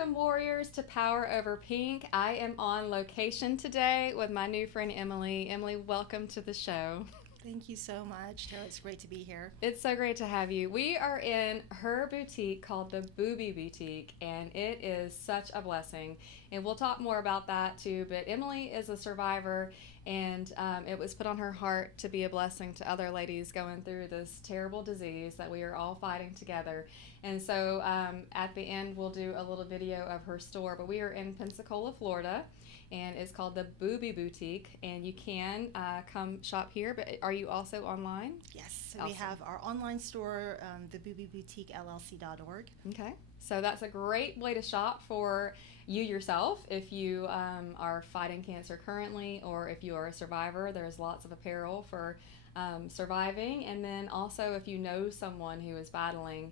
Welcome, warriors, to Power Over Pink. I am on location today with my new friend Emily. Emily, welcome to the show. Thank you so much. Tara, it's great to be here. It's so great to have you. We are in her boutique called the Boobie Boutique, and it is such a blessing. And we'll talk more about that too. But Emily is a survivor, and it was put on her heart to be a blessing to other ladies going through this terrible disease that we are all fighting together. And so at the end, we'll do a little video of her store. But we are in Pensacola, Florida, and it's called the Boobie Boutique. And you can come shop here, but are you also online? Yes, so Awesome. we have our online store, the Boobie Boutique LLC.org. Okay, so that's a great way to shop for you yourself if you are fighting cancer currently, or if you are a survivor. There's lots of apparel for surviving, and then also if you know someone who is battling,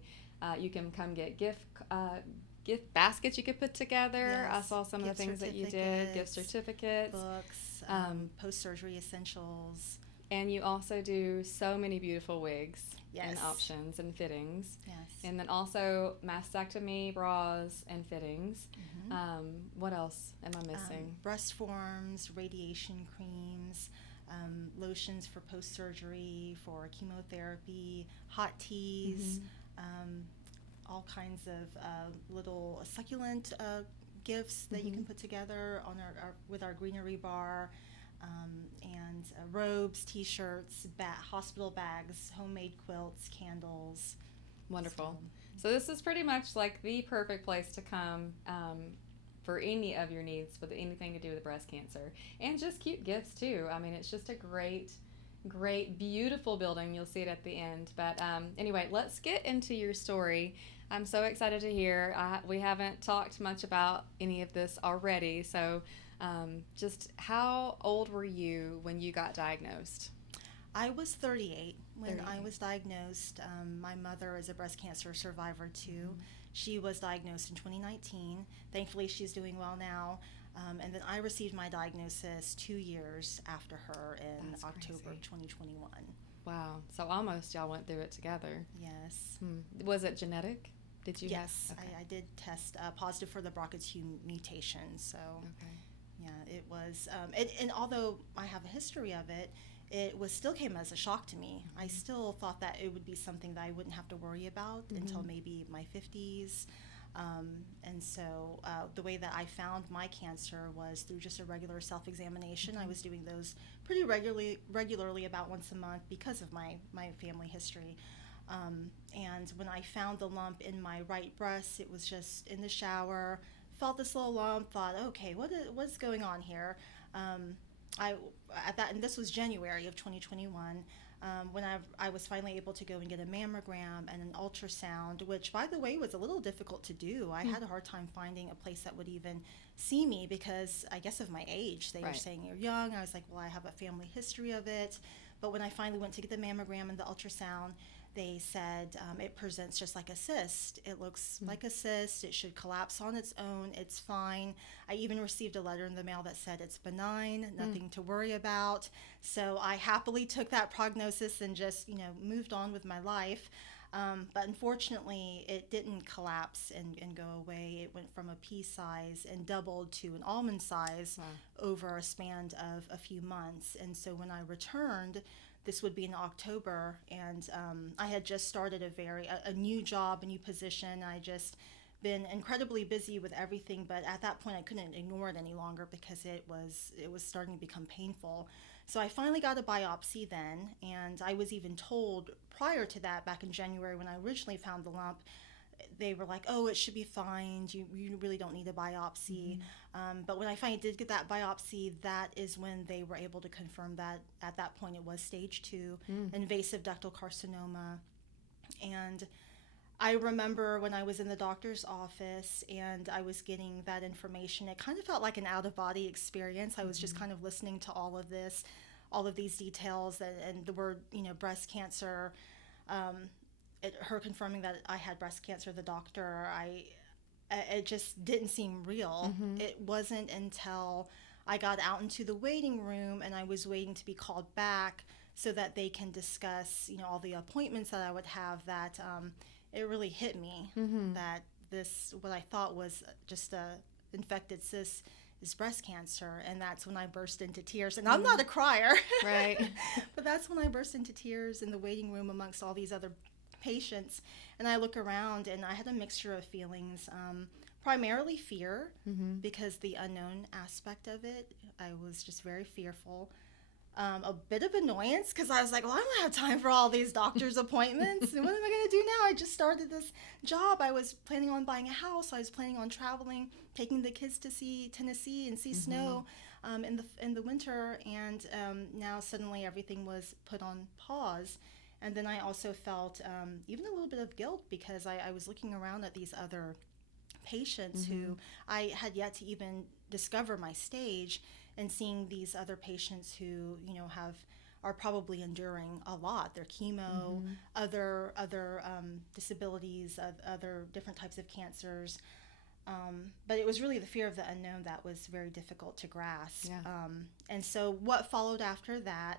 you can come get gift baskets you could put together. Yes. I saw some of the things that you did, gift certificates, books, post-surgery essentials. and you also do so many beautiful wigs and Yes. options and fittings. Yes. And then also mastectomy bras and fittings. What else am I missing? Breast forms, radiation creams, lotions for post-surgery, for chemotherapy, hot teas, all kinds of little succulent gifts that you can put together on with our greenery bar, and robes, t-shirts, hospital bags, homemade quilts, candles. Wonderful. So this is pretty much like the perfect place to come for any of your needs with anything to do with breast cancer, and just cute gifts too. I mean, it's just a great, beautiful building. You'll see it at the end. But anyway, let's get into your story. I'm so excited to hear. We haven't talked much about any of this already. So just how old were you when you got diagnosed? I was 38 when 38. I was diagnosed. My mother is a breast cancer survivor too. She was diagnosed in 2019. Thankfully, she's doing well now. And then I received my diagnosis 2 years after her in That's October crazy. of 2021. Wow. So almost y'all went through it together. Yes. Was it genetic? Did you Yes, have? Okay. I did test positive for the BRCA2 mutation. So, Okay. yeah, it was. And although I have a history of it, it was still came as a shock to me. I still thought that it would be something that I wouldn't have to worry about until maybe my 50s. And so the way that I found my cancer was through just a regular self-examination. I was doing those pretty regularly about once a month because of my family history. And when I found the lump in my right breast, it was just in the shower, felt this little lump, thought, okay, what's going on here? And this was January of 2021, when I was finally able to go and get a mammogram and an ultrasound, which, by the way, was a little difficult to do. I had a hard time finding a place that would even see me because, I guess, of my age. They were Right. saying you're young. I was like, well, I have a family history of it. But when I finally went to get the mammogram and the ultrasound, they said it presents just like a cyst. It looks like a cyst. It should collapse on its own. It's fine. I even received a letter in the mail that said it's benign, nothing to worry about. So I happily took that prognosis and just, moved on with my life. But unfortunately, it didn't collapse and go away. It went from a pea size and doubled to an almond size over a span of a few months. And so when I returned, this would be in October, and I had just started a new job, a new position. I just been incredibly busy with everything, but at that point I couldn't ignore it any longer because it was starting to become painful. So I finally got a biopsy then, and I was even told prior to that, back in January when I originally found the lump, they were like, oh, it should be fine. You really don't need a biopsy. But when I finally did get that biopsy, that is when they were able to confirm that at that point it was stage 2 invasive ductal carcinoma. And I remember when I was in the doctor's office and I was getting that information, it kind of felt like an out-of-body experience. I was just kind of listening to all of these details and the word, breast cancer. Her confirming that I had breast cancer, the doctor, it just didn't seem real. It wasn't until I got out into the waiting room and I was waiting to be called back so that they can discuss, all the appointments that I would have, that it really hit me that this, what I thought was just a infected cyst, is breast cancer. And that's when I burst into tears. And I'm not a crier. Right. But that's when I burst into tears in the waiting room amongst all these other patients. And I look around, and I had a mixture of feelings, primarily fear, because the unknown aspect of it, I was just very fearful. A bit of annoyance, because I was like, well, I don't have time for all these doctor's appointments. And what am I going to do now? I just started this job. I was planning on buying a house. I was planning on traveling, taking the kids to see Tennessee and see snow in the winter. And now suddenly everything was put on pause. And then I also felt even a little bit of guilt, because I was looking around at these other patients who I had yet to even discover my stage, and seeing these other patients who, are probably enduring a lot. Their chemo, other disabilities, other different types of cancers. But it was really the fear of the unknown that was very difficult to grasp. Yeah. And so what followed after that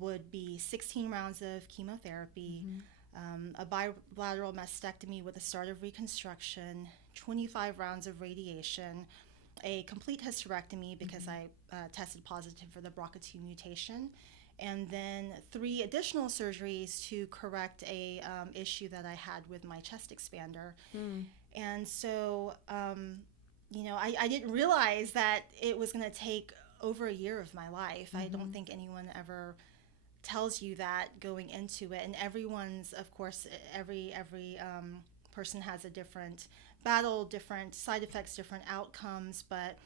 would be 16 rounds of chemotherapy, a bilateral mastectomy with a start of reconstruction, 25 rounds of radiation, a complete hysterectomy because I tested positive for the BRCA2 mutation, and then 3 additional surgeries to correct a issue that I had with my chest expander. And so, I didn't realize that it was going to take over a year of my life. I don't think anyone ever tells you that going into it. And everyone's, of course, every person has a different battle, different side effects, different outcomes. But,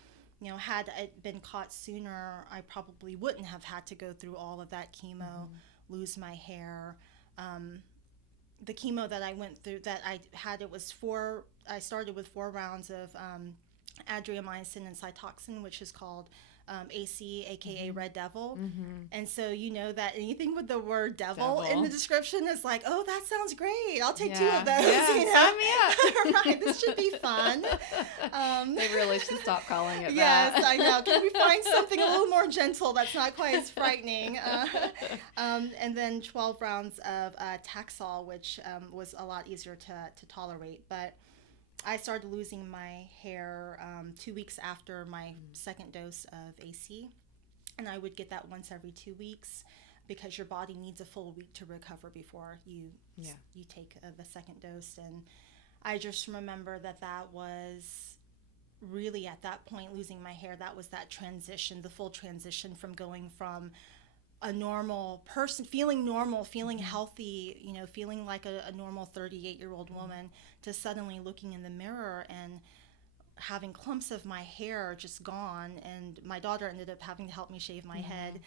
had it been caught sooner, I probably wouldn't have had to go through all of that chemo, lose my hair. The chemo that I went through, that I had, I started with 4 rounds of adriamycin and Cytoxan, which is called AC, aka Red Devil. And so that anything with the word devil in the description is like, oh, that sounds great. I'll take 2 of those. Yeah, sign me up. Right, this should be fun. They really should stop calling it yes, that. I know. Can we find something a little more gentle that's not quite as frightening? And then 12 rounds of Taxol, which was a lot easier to tolerate. But I started losing my hair 2 weeks after my second dose of AC, and I would get that once every 2 weeks, because your body needs a full week to recover before you take the second dose. And I just remember that was really, at that point, losing my hair, that was that transition, the full transition from going from a normal person, feeling normal, feeling healthy, feeling like a normal 38-year-old woman, to suddenly looking in the mirror and having clumps of my hair just gone. And my daughter ended up having to help me shave my head.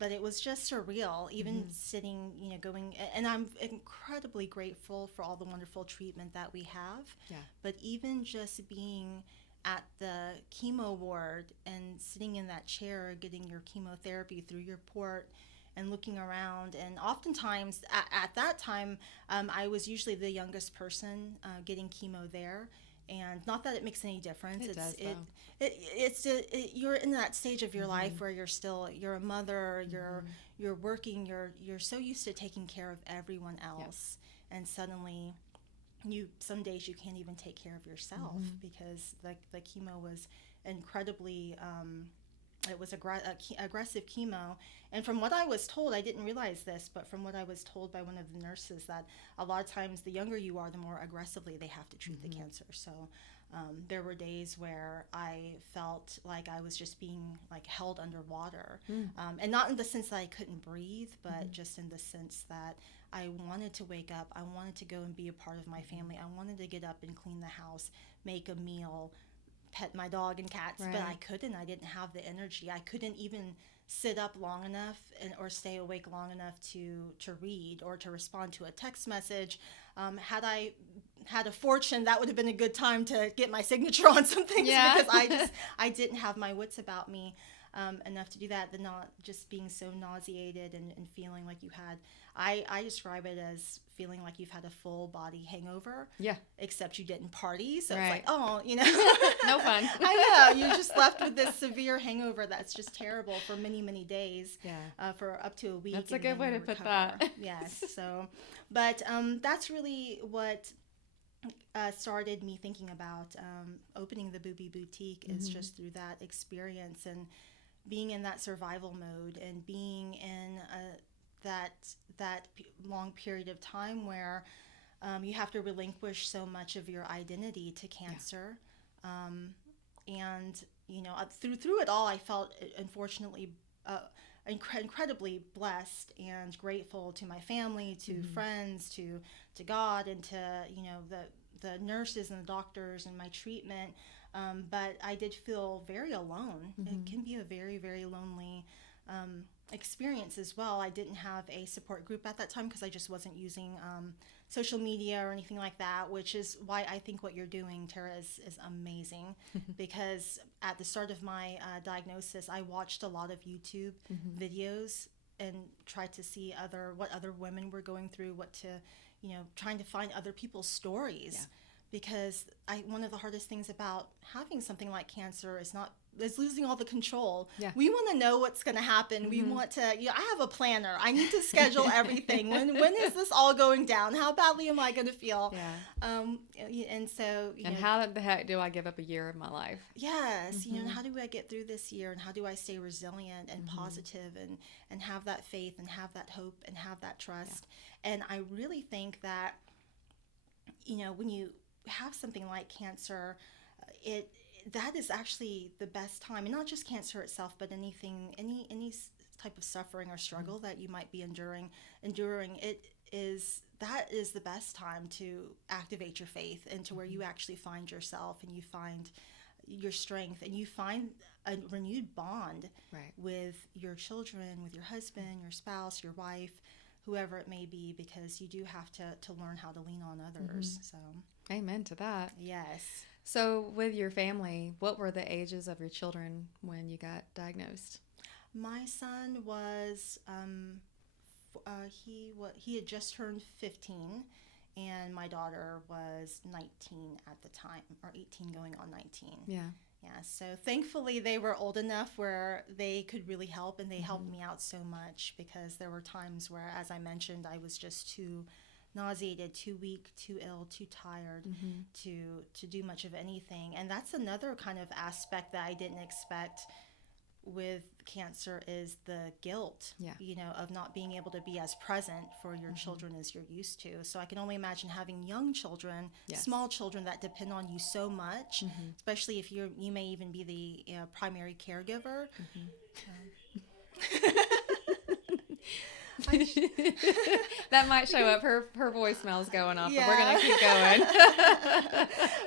But it was just surreal, even sitting, going, and I'm incredibly grateful for all the wonderful treatment that we have. Yeah. But even just being at the chemo ward and sitting in that chair getting your chemotherapy through your port and looking around, and oftentimes at that time I was usually the youngest person getting chemo there. And not that it makes any difference. You're in that stage of your life where you're a mother, you're working, you're so used to taking care of everyone else, and suddenly some days you can't even take care of yourself, because the chemo was incredibly it was aggressive chemo. And from what I was told, I didn't realize this, but from what I was told by one of the nurses, that a lot of times the younger you are, the more aggressively they have to treat the cancer. So there were days where I felt like I was just being held underwater, and not in the sense that I couldn't breathe, but just in the sense that I wanted to wake up, I wanted to go and be a part of my family, I wanted to get up and clean the house, make a meal, pet my dog and cats, but I couldn't. I didn't have the energy. I couldn't even sit up long enough or stay awake long enough to read or to respond to a text message. Had I had a fortune, that would have been a good time to get my signature on some things, because I didn't have my wits about me enough to do that. Not just being so nauseated and feeling like you had, I describe it as feeling like you've had a full body hangover. Yeah. Except you didn't party, so it's like, oh, no fun. I know, you're just left with this severe hangover that's just terrible for many, many days. Yeah. For up to a week. That's a good way to put that. Yes. So, but that's really what started me thinking about opening the Boobie Boutique is just through that experience and being in that survival mode and being in that long period of time where you have to relinquish so much of your identity to cancer. And through it all, I felt unfortunately incredibly blessed and grateful to my family, to friends, to God, and to the nurses and the doctors and my treatment. But I did feel very alone. It can be a very, very lonely experience as well. I didn't have a support group at that time because I just wasn't using social media or anything like that, which is why I think what you're doing, Tara, is amazing. Because at the start of my diagnosis, I watched a lot of YouTube videos and tried to see what other women were going through, trying to find other people's stories. Yeah. Because one of the hardest things about having something like cancer is losing all the control. Yeah. We want to know what's going to happen. We want to, I have a planner. I need to schedule everything. When is this all going down? How badly am I going to feel? Yeah. And so, and how the heck do I give up a year of my life? Yes. And how do I get through this year, and how do I stay resilient and positive and have that faith and have that hope and have that trust? Yeah. And I really think that, when you have something like cancer, that is actually the best time, and not just cancer itself, but any type of suffering or struggle that you might be enduring. That is the best time to activate your faith into where you actually find yourself and you find your strength and you find a renewed bond with your children, with your husband, your spouse, your wife, whoever it may be, because you do have to learn how to lean on others. So amen to that. Yes. So with your family, what were the ages of your children when you got diagnosed? My son was he had just turned 15, and my daughter was 19 at the time, or 18 going on 19. Yeah. Yeah, so thankfully they were old enough where they could really help, and they helped me out so much, because there were times where, as I mentioned, I was just too nauseated, too weak, too ill, too tired to do much of anything. And that's another kind of aspect that I didn't expect with cancer, is the guilt, of not being able to be as present for your children as you're used to. So I can only imagine having young children, small children that depend on you so much, especially if you may even be the primary caregiver. That might show up. Her voicemail's going off, but we're going to keep going.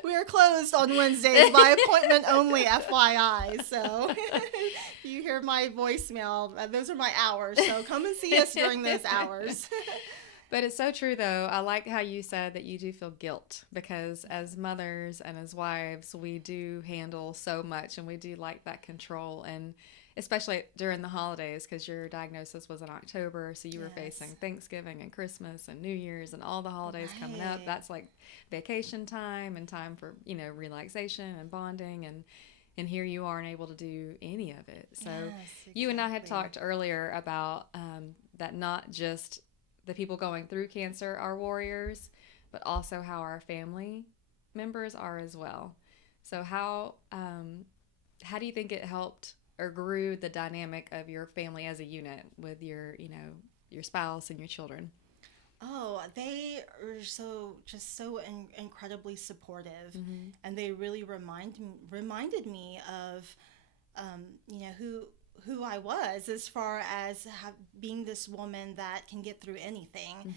We are closed on Wednesdays by appointment only, FYI. So if you hear my voicemail, those are my hours. So come and see us during those hours. But it's so true, though. I like how you said that you do feel guilt, because as mothers and as wives, we do handle so much, and we do like that control, and especially during the holidays, because your diagnosis was in October, so you were facing Thanksgiving and Christmas and New Year's and all the holidays coming up. That's like vacation time and time for, relaxation and bonding, and here you aren't able to do any of it. So you and I had talked earlier about that not just the people going through cancer are warriors, but also how our family members are as well. So how do you think it helped or grew the dynamic of your family as a unit with your spouse and your children? Oh, they are so incredibly supportive, and they really reminded me of, who I was, as far as being this woman that can get through anything.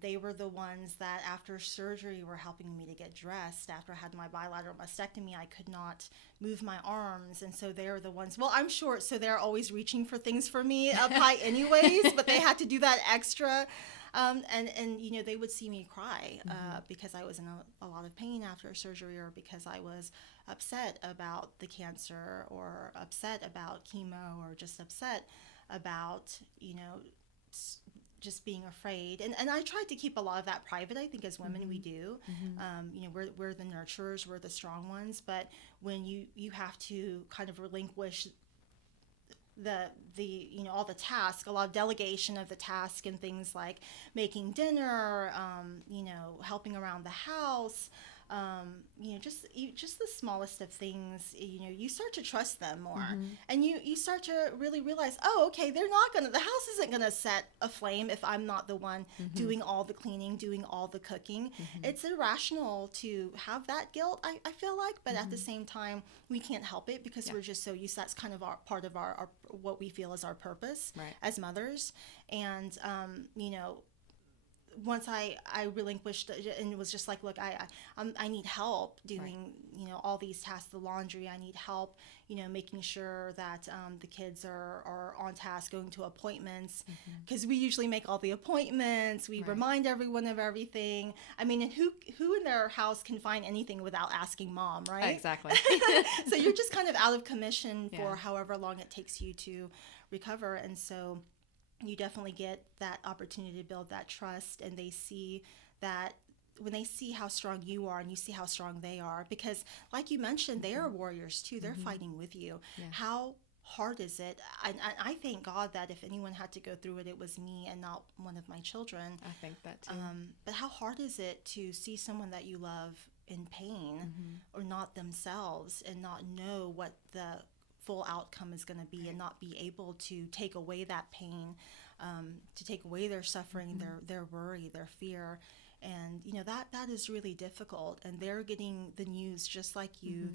They were the ones that after surgery were helping me to get dressed. After I had my bilateral mastectomy, I could not move my arms, and so they're the ones, well, I'm short, so they're always reaching for things for me up high anyways, but they had to do that extra. And they would see me cry because I was in a lot of pain after surgery, or because I was upset about the cancer, or upset about chemo, or just upset about, just being afraid. And I tried to keep a lot of that private. I think as women we do. We're the nurturers, we're the strong ones. But when you have to kind of relinquish all the tasks, a lot of delegation of the task and things like making dinner, helping around the house, just the smallest of things. You start to trust them more, and you start to really realize, oh, okay, the house isn't gonna set aflame if I'm not the one doing all the cleaning, doing all the cooking. It's irrational to have that guilt, I feel like, but at the same time, we can't help it because we're just so used. That's kind of part of our what we feel is our purpose as mothers, and once I relinquished and was just like, look, I need help doing all these tasks, the laundry. I need help making sure that the kids are on task, going to appointments, because we usually make all the appointments. We remind everyone of everything. I mean, and who in their house can find anything without asking mom, right? Exactly. So you're just kind of out of commission for however long it takes you to recover, and so you definitely get that opportunity to build that trust, and they see that when they see how strong you are and you see how strong they are, because like you mentioned, they are warriors too. They're fighting with you. How hard is it? I thank God that if anyone had to go through it, it was me and not one of my children. I think that too. But how hard is it to see someone that you love in pain or not themselves, and not know what the full outcome is going to be, and not be able to take away that pain, to take away their suffering, their worry, their fear. And that is really difficult, and they're getting the news just like you.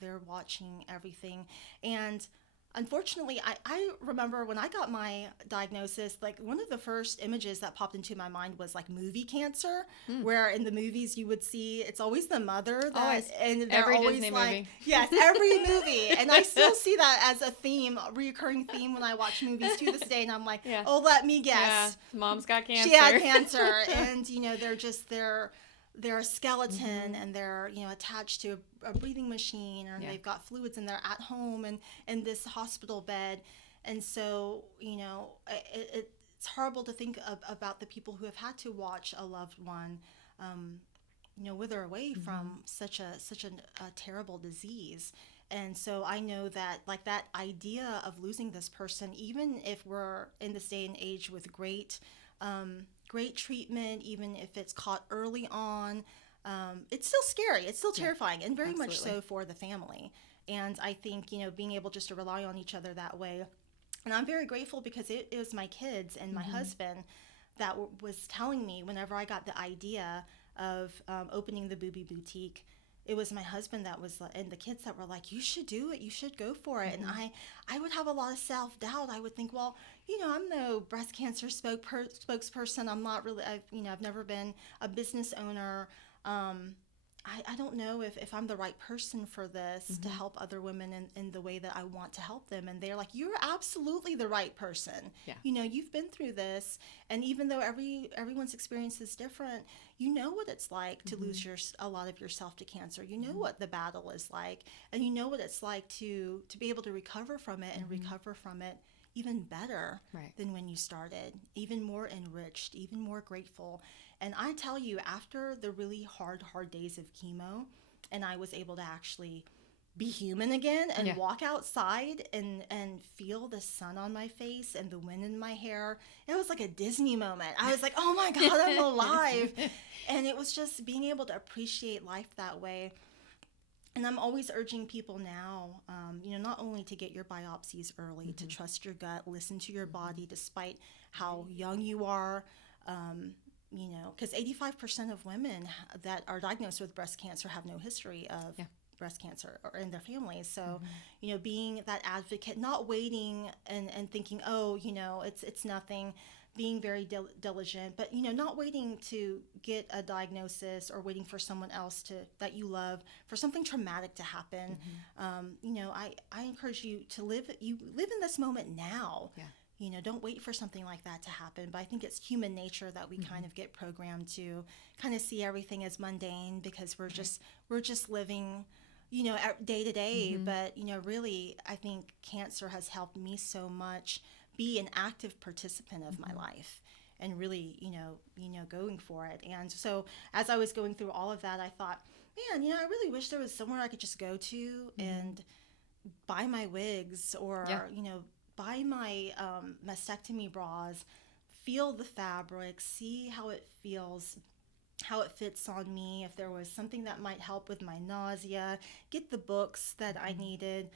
They're watching everything. And unfortunately, I remember when I got my diagnosis, like one of the first images that popped into my mind was like movie cancer, where in the movies you would see it's always the mother and they're every always Disney like, movie. yes, every movie. And I still see that as a recurring theme when I watch movies to this day. And I'm like, oh, let me guess. Yeah, mom's got cancer. She had cancer. And, they're a skeleton, and they're attached to a breathing machine, or they've got fluids, and they're at home and in this hospital bed. And so it's horrible to think about the people who have had to watch a loved one wither away from such a terrible disease. And so I know that, like, that idea of losing this person, even if we're in this day and age with great treatment, even if it's caught early on, it's still scary. It's still terrifying, and very much so for the family. And I think, being able just to rely on each other that way. And I'm very grateful, because it was my kids and my husband that was telling me whenever I got the idea of opening the Boobie Boutique. It was my husband that was, and the kids that were like, you should do it. You should go for it. And I would have a lot of self-doubt. I would think, well, I'm no breast cancer spokesperson. I'm not really, I've never been a business owner. I don't know if I'm the right person for this to help other women in the way that I want to help them. And they're like, you're absolutely the right person. Yeah. You've been through this. And even though everyone's experience is different, you know what it's like to lose a lot of yourself to cancer. You know what the battle is like. And you know what it's like to be able to recover from it, and recover from it even better than when you started, even more enriched, even more grateful. And I tell you, after the really hard days of chemo, and I was able to actually be human again and walk outside and feel the sun on my face and the wind in my hair, it was like a Disney moment. I was like, oh my God, I'm alive. And it was just being able to appreciate life that way. And I'm always urging people now, not only to get your biopsies early, to trust your gut, listen to your body despite how young you are, because 85% of women that are diagnosed with breast cancer have no history of breast cancer or in their families. So, being that advocate, not waiting and thinking, oh, it's nothing, being very diligent, but, not waiting to get a diagnosis or waiting for someone else that you love for something traumatic to happen. I encourage you to live in this moment now. Yeah. Don't wait for something like that to happen. But I think it's human nature that we kind of get programmed to kind of see everything as mundane, because we're just living, day to day. But, really, I think cancer has helped me so much be an active participant of my life, and really, going for it. And so as I was going through all of that, I thought, man, I really wish there was somewhere I could just go to and buy my wigs, or, buy my mastectomy bras, feel the fabric, see how it feels, how it fits on me, if there was something that might help with my nausea, get the books that I needed,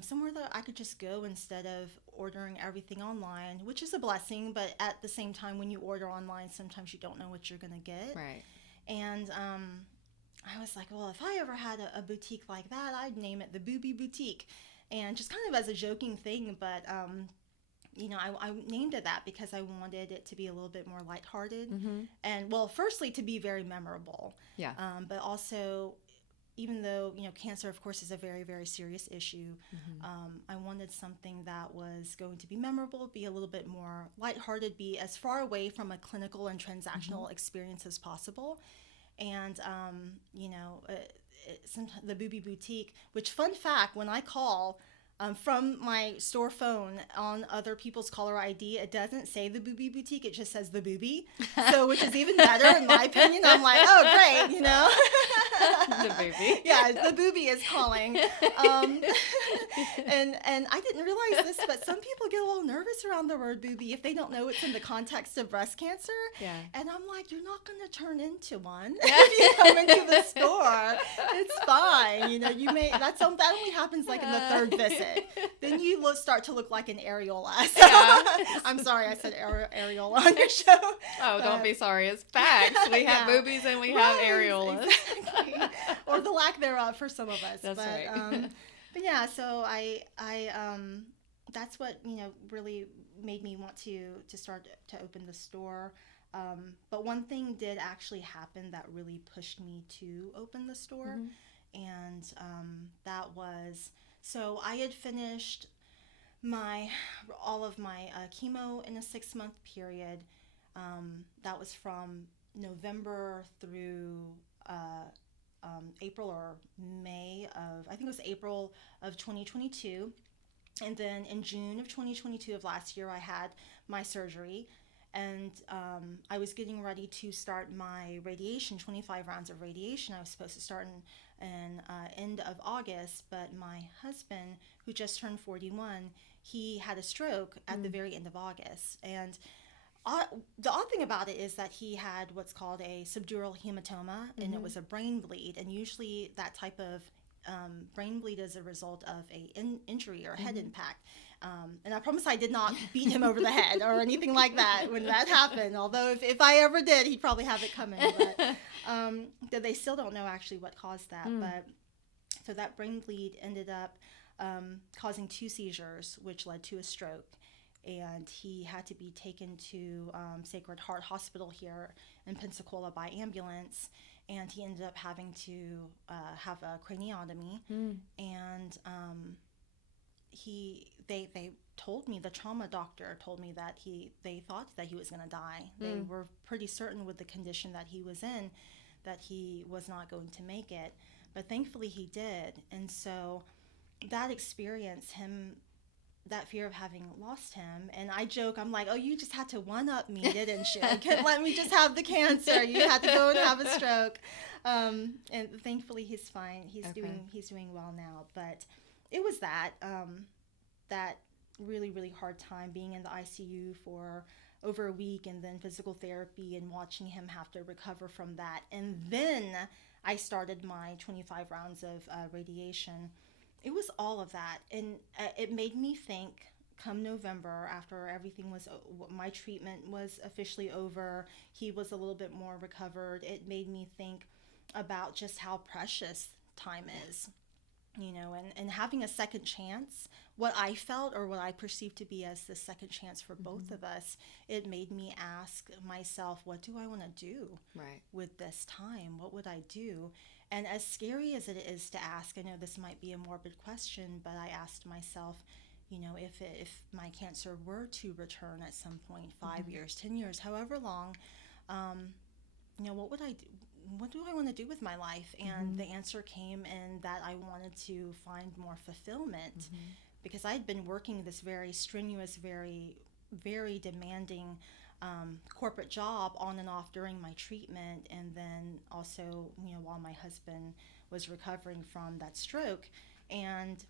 somewhere that I could just go instead of ordering everything online, which is a blessing, but at the same time, when you order online, sometimes you don't know what you're going to get. Right. And I was like, well, if I ever had a boutique like that, I'd name it the Boobie Boutique. And just kind of as a joking thing, but I named it that because I wanted it to be a little bit more lighthearted. And, well, firstly, to be very memorable. Yeah. But also, even though, cancer, of course, is a very, very serious issue, I wanted something that was going to be memorable, be a little bit more lighthearted, be as far away from a clinical and transactional experience as possible. And, sometimes the Boobie Boutique, which, fun fact, when I call from my store phone on other people's caller ID, it doesn't say the Boobie Boutique, it just says the Boobie. So, which is even better in my opinion. I'm like, oh, great, The Boobie. Yeah, the Boobie is calling. And I didn't realize this, but some people get a little nervous around the word Boobie if they don't know it's in the context of breast cancer. Yeah. And I'm like, you're not going to turn into one if you come into the store. It's fine. That only happens like in the third visit. Then you start to look like an areola. So, Yeah. I'm sorry I said areola on your show. Oh, don't be sorry. It's facts. We have boobies and we have areolas. Exactly. Or the lack thereof for some of us. That's right. But yeah, so I that's what, really made me want to start to open the store. But one thing did actually happen that really pushed me to open the store. And that was, so I had finished all of my chemo in a 6-month period. That was from November through April or May of, I think it was April of 2022. And then in June of 2022 of last year, I had my surgery. And I was getting ready to start my radiation, 25 rounds of radiation. I was supposed to start in end of August, but my husband, who just turned 41, he had a stroke at the very end of August. And the odd thing about it is that he had what's called a subdural hematoma, and it was a brain bleed. And usually that type of brain bleed is a result of an injury or head impact. And I promise I did not beat him over the head or anything like that when that happened. Although if I ever did, he'd probably have it coming. But they still don't know actually what caused that. But so that brain bleed ended up causing 2 seizures, which led to a stroke. And he had to be taken to Sacred Heart Hospital here in Pensacola by ambulance. And he ended up having to have a craniotomy. And they told me, the trauma doctor told me that they thought that he was going to die. They were pretty certain with the condition that he was in that he was not going to make it. But thankfully he did. And so that experience, that fear of having lost him, and I joke, I'm like, oh, you just had to one-up me, didn't you? You couldn't let me just have the cancer. You had to go and have a stroke. And thankfully he's fine. He's doing well now. But it was that really, really hard time being in the ICU for over a week, and then physical therapy, and watching him have to recover from that. And then I started my 25 rounds of radiation. It was all of that, and it made me think, come November, after everything was, my treatment was officially over, he was a little bit more recovered, it made me think about just how precious time is, and having a second chance, what I felt or what I perceived to be as the second chance for both of us, it made me ask myself, what do I want to do with this time? What would I do? And as scary as it is to ask, I know this might be a morbid question, but I asked myself, if my cancer were to return at some point, 5 years, 10 years, however long, what would I do? What do I want to do with my life? And the answer came in that I wanted to find more fulfillment, because I had been working this very strenuous, very, very demanding corporate job on and off during my treatment, and then also, while my husband was recovering from that stroke. And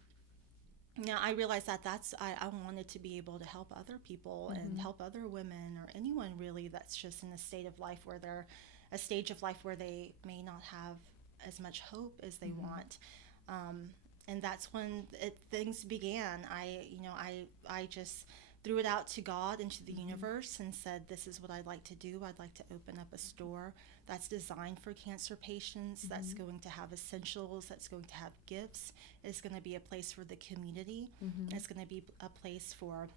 Now I realized that I wanted to be able to help other people and help other women or anyone really that's just in a state of life where they're a stage of life where they may not have as much hope as they want. And that's when things began. I just threw it out to God and to the universe and said, this is what I'd like to do. I'd like to open up a store that's designed for cancer patients, that's going to have essentials, that's going to have gifts. It's going to be a place for the community. It's going to be a place for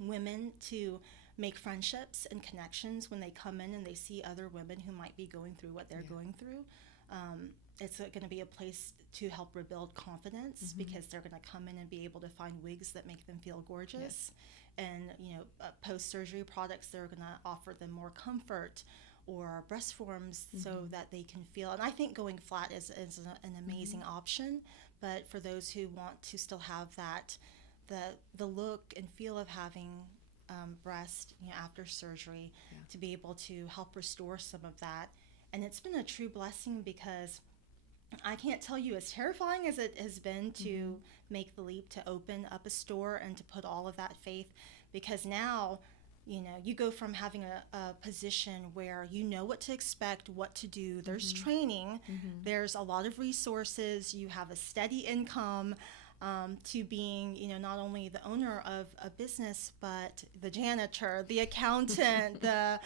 women to make friendships and connections when they come in and they see other women who might be going through what they're going through. It's going to be a place to help rebuild confidence because they're going to come in and be able to find wigs that make them feel gorgeous. And post-surgery products that are going to offer them more comfort, or breast forms so that they can feel. And I think going flat is an amazing option, but for those who want to still have that, the look and feel of having breast after surgery, to be able to help restore some of that. And it's been a true blessing, because I can't tell you, as terrifying as it has been to make the leap to open up a store and to put all of that faith, because now, you go from having a position where you know what to expect, what to do. There's training, there's a lot of resources, you have a steady income, to being, not only the owner of a business, but the janitor, the accountant, the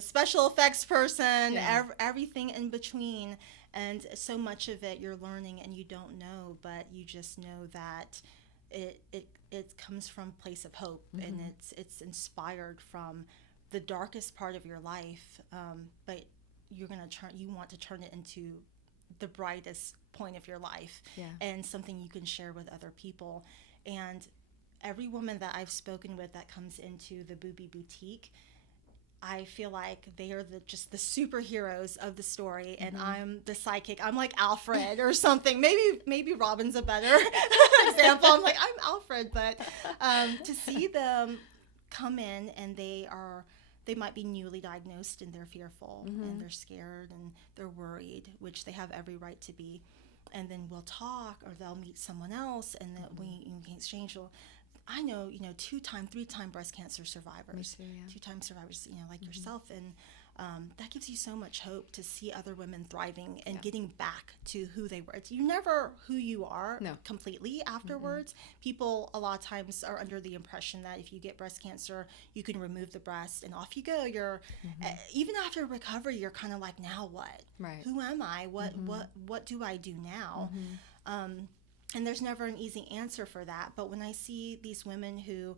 special effects person, everything in between. And so much of it you're learning and you don't know, but you just know that it comes from a place of hope, and it's inspired from the darkest part of your life, but you want to turn it into the brightest point of your life, and something you can share with other people. And every woman that I've spoken with that comes into the Boobie Boutique, I feel like they are just the superheroes of the story, and I'm the sidekick. I'm like Alfred or something. Maybe Robin's a better example. I'm like, I'm Alfred, but to see them come in and they might be newly diagnosed and they're fearful and they're scared and they're worried, which they have every right to be. And then we'll talk, or they'll meet someone else, and that we can exchange. I know, 2-time, 3-time breast cancer survivors, 2-time survivors, like yourself. And that gives you so much hope to see other women thriving and getting back to who they were. You never who you are completely afterwards. People a lot of times are under the impression that if you get breast cancer, you can remove the breast and off you go. You're even after recovery, you're kind of like, now what? Right. Who am I? What do I do now? And there's never an easy answer for that. But when I see these women who,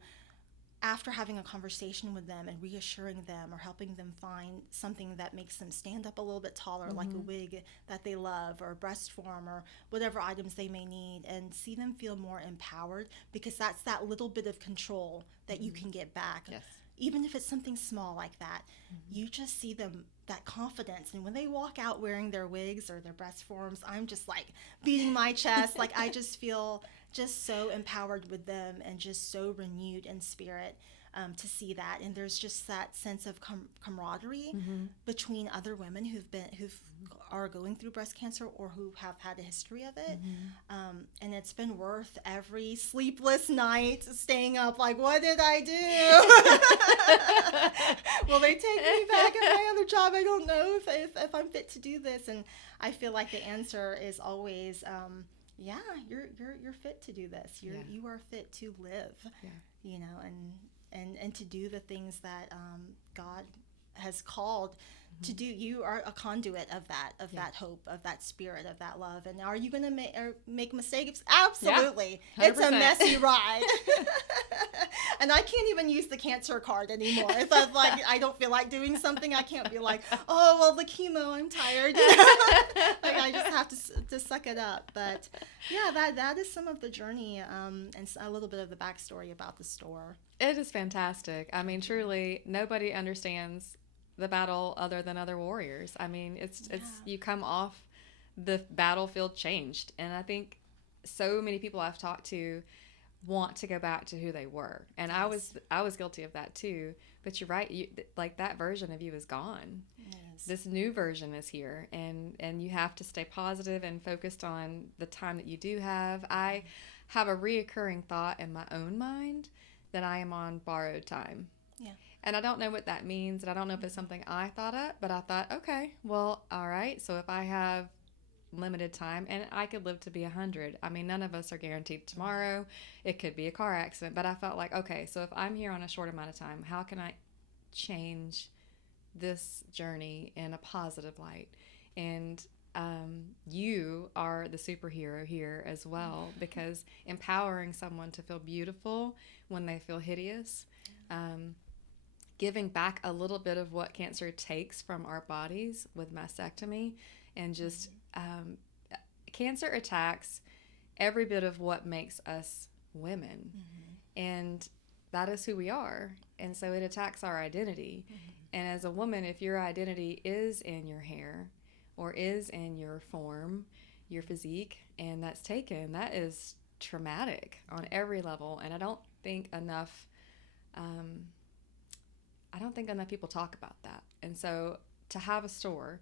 after having a conversation with them and reassuring them or helping them find something that makes them stand up a little bit taller, like a wig that they love, or a breast form, or whatever items they may need, and see them feel more empowered, because that's that little bit of control that you can get back. Yes. Even if it's something small like that, you just see them, that confidence. And when they walk out wearing their wigs or their breast forms, I'm just like beating my chest. Like, I just feel just so empowered with them and just so renewed in spirit, to see that. And there's just that sense of camaraderie between other women who are going through breast cancer or who have had a history of it. And it's been worth every sleepless night staying up like, what did I do? Will they take me back at my other job? I don't know if I'm fit to do this. And I feel like the answer is always, you're fit to do this. You are fit to live, and to do the things that God has called to do. You are a conduit of that hope, of that spirit, of that love. And are you going to make mistakes? Absolutely. Yeah, it's a messy ride. And I can't even use the cancer card anymore. If I don't feel like doing something, I can't be like, oh, well, the chemo, I'm tired. I just have to suck it up. But yeah, that is some of the journey, and a little bit of the backstory about the store. It is fantastic. I mean, truly, nobody understands the battle other than other warriors. I mean, it's you come off the battlefield changed, and I think so many people I've talked to want to go back to who they were, and yes. I was guilty of that too. But you're right, like that version of you is gone. Yes. This new version is here, and you have to stay positive and focused on the time that you do have. have a reoccurring thought in my own mind that I am on borrowed time. Yeah. And I don't know what that means, and I don't know if it's something I thought up, but I thought, okay, well, all right, so if I have limited time, and I could live to be 100. I mean, none of us are guaranteed tomorrow. It could be a car accident, but I felt like, okay, so if I'm here on a short amount of time, how can I change this journey in a positive light? And you are the superhero here as well, because empowering someone to feel beautiful when they feel hideous, giving back a little bit of what cancer takes from our bodies with mastectomy, and just cancer attacks every bit of what makes us women, and that is who we are, and so it attacks our identity. And as a woman, if your identity is in your hair or is in your form, your physique, and that's taken, that is traumatic on every level. And I don't think enough people talk about that. And so to have a store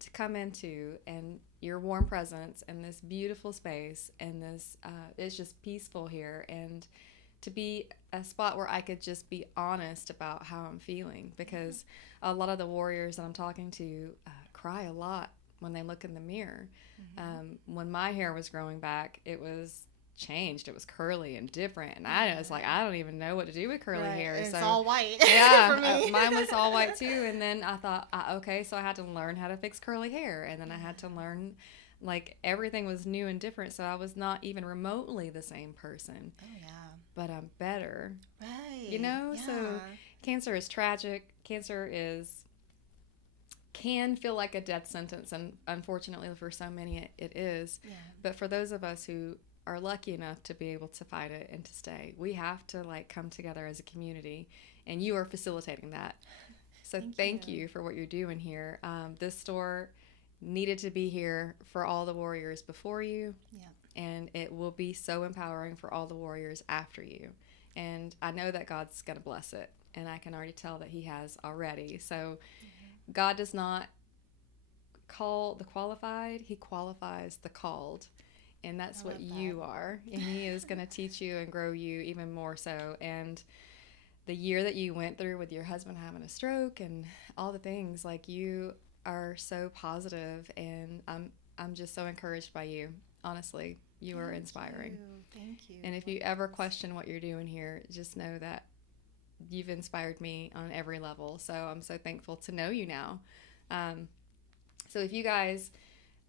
to come into, and your warm presence and this beautiful space, and this it's just peaceful here, and to be a spot where I could just be honest about how I'm feeling, because a lot of the warriors that I'm talking to cry a lot when they look in the mirror. When my hair was growing back, it was changed. It was curly and different, and I was like, I don't even know what to do with curly hair. It's so all white. yeah, for me. mine was all white too. And then I thought, okay, so I had to learn how to fix curly hair, and then I had to learn, like, everything was new and different, so I was not even remotely the same person. Oh yeah. But I'm better. Right. You know, Yeah. so cancer is tragic. Cancer can feel like a death sentence, and unfortunately for so many it is. Yeah. But for those of us who are lucky enough to be able to fight it and to stay, we have to, like, come together as a community, and you are facilitating that. So thank you for what you're doing here. This store needed to be here for all the warriors before you. Yeah. And it will be so empowering for all the warriors after you. And I know that God's going to bless it, and I can already tell that he has already. So God does not call the qualified, he qualifies the called. And that's what you are. And he is going to teach you and grow you even more so. And the year that you went through with your husband having a stroke and all the things, like, you are so positive, and I'm just so encouraged by you. Honestly, you are inspiring. Thank you. And if you ever question what you're doing here, just know that you've inspired me on every level. So I'm so thankful to know you now. So if you guys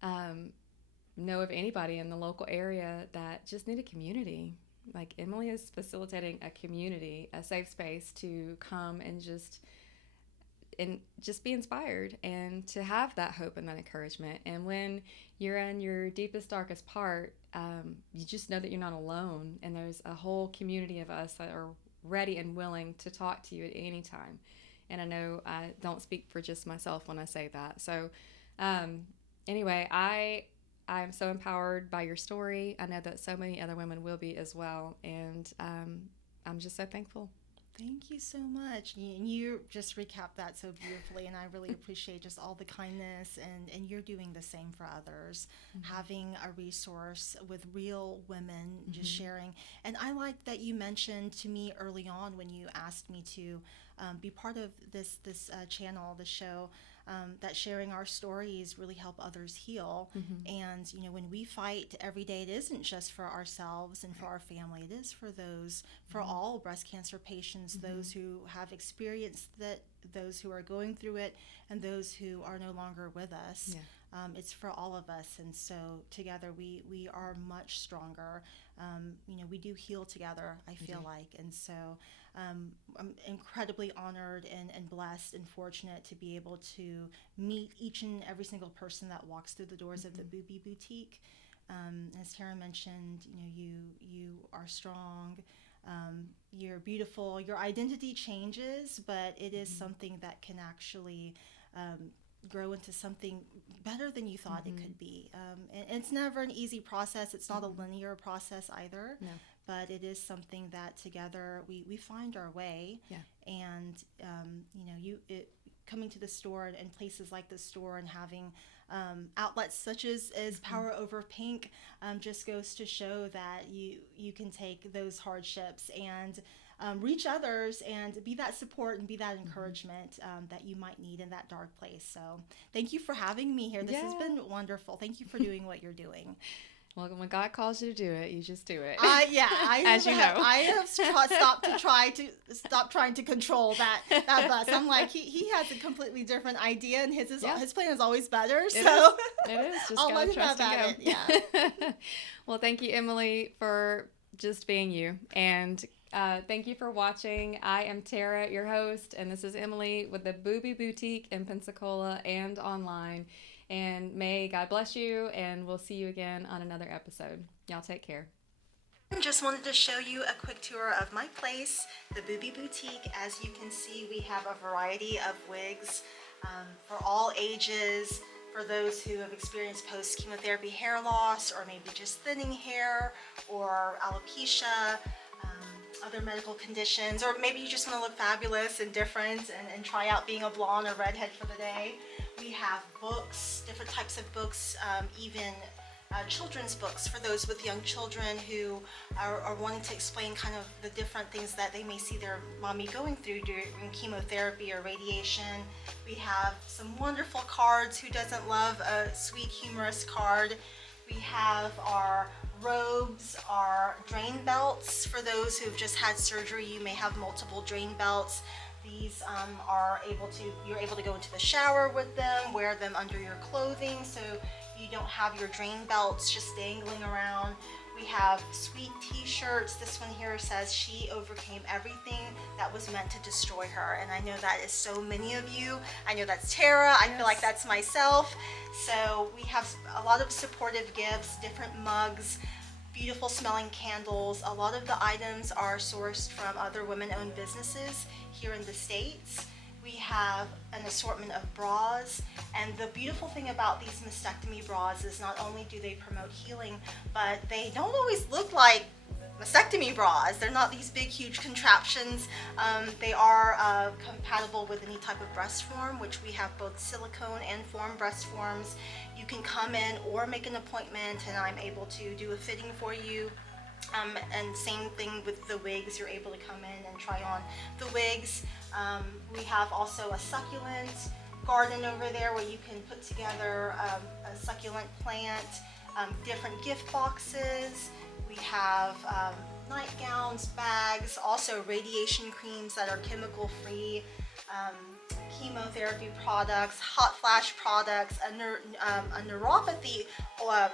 know of anybody in the local area that just need a community, like, Emily is facilitating a community, a safe space to come and just be inspired, and to have that hope and that encouragement. And when you're in your deepest, darkest part, you just know that you're not alone, and there's a whole community of us that are ready and willing to talk to you at any time. And I know I don't speak for just myself when I say that. So anyway, I'm so empowered by your story. I know that so many other women will be as well, and I'm just so thankful. Thank you so much. You just recapped that so beautifully, and I really appreciate just all the kindness, and you're doing the same for others. Having a resource with real women just sharing. And I like that you mentioned to me early on when you asked me to be part of this channel, the show, that sharing our stories really help others heal. And when we fight every day, it isn't just for ourselves and for our family. It is for those, for all breast cancer patients, those who have experienced that, those who are going through it, and those who are no longer with us. It's for all of us, and so together we are much stronger. We do heal together, I feel like, and so I'm incredibly honored and blessed and fortunate to be able to meet each and every single person that walks through the doors of the Boobie Boutique. As Tara mentioned, you are strong. You're beautiful. Your identity changes, but it is something that can actually grow into something better than you thought it could be. And it's never an easy process. It's not a linear process either. No. But it is something that together we find our way. And coming to the store and places like the store and having outlets such as Power Over Pink just goes to show that you can take those hardships and reach others and be that support and be that encouragement that you might need in that dark place. So thank you for having me here. This has been wonderful. Thank you for doing what you're doing. Well, when God calls you to do it, you just do it. As you know, I have stopped trying to control that bus. I'm like, he has a completely different idea, and his plan is always better. It is. Just I'll let him trust have and at it. Yeah. Well, thank you, Emily, for just being you, and thank you for watching. I am Tara, your host, and this is Emily with the Boobie Boutique in Pensacola and online. And may God bless you, and we'll see you again on another episode. Y'all take care. Just wanted to show you a quick tour of my place, the Boobie Boutique. As you can see, we have a variety of wigs for all ages, for those who have experienced post-chemotherapy hair loss, or maybe just thinning hair, or alopecia, other medical conditions, or maybe you just want to look fabulous and different and try out being a blonde or redhead for the day. We have books, different types of books, even children's books for those with young children who are wanting to explain kind of the different things that they may see their mommy going through during chemotherapy or radiation. We have some wonderful cards. Who doesn't love a sweet, humorous card? We have our robes, our drain belts. For those who've just had surgery, you may have multiple drain belts. These you're able to go into the shower with them, wear them under your clothing so you don't have your drain belts just dangling around. We have sweet t-shirts. This one here says, "She overcame everything that was meant to destroy her." And I know that is so many of you. I know that's Tara. I feel like that's myself. So we have a lot of supportive gifts, different mugs, beautiful smelling candles. A lot of the items are sourced from other women-owned businesses here in the States. We have an assortment of bras, and the beautiful thing about these mastectomy bras is not only do they promote healing, but they don't always look like mastectomy bras. They're not these big, huge contraptions. They are compatible with any type of breast form, which we have both silicone and foam breast forms. You can come in or make an appointment, and I'm able to do a fitting for you. And same thing with the wigs. You're able to come in and try on the wigs. We have also a succulent garden over there where you can put together a succulent plant, different gift boxes. We have nightgowns, bags, also radiation creams that are chemical free, chemotherapy products, hot flash products, a neuropathy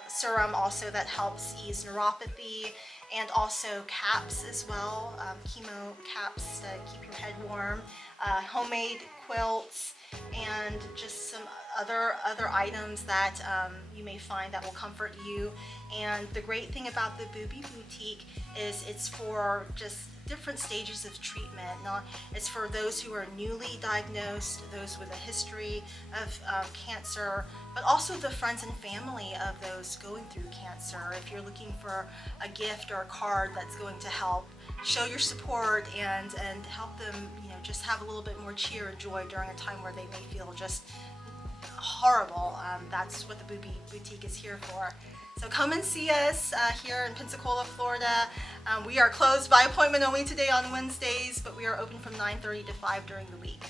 serum also that helps ease neuropathy, and also caps as well, chemo caps to keep your head warm, homemade quilts, and just some other items that you may find that will comfort you. And the great thing about the Boobie Boutique is it's for just different stages of treatment. It's for those who are newly diagnosed, those with a history of cancer, but also the friends and family of those going through cancer. If you're looking for a gift or a card that's going to help show your support and help them, just have a little bit more cheer and joy during a time where they may feel just horrible, that's what the Boobie Boutique is here for. So come and see us here in Pensacola, Florida. We are closed by appointment only today on Wednesdays, but we are open from 9:30 to 5 during the week.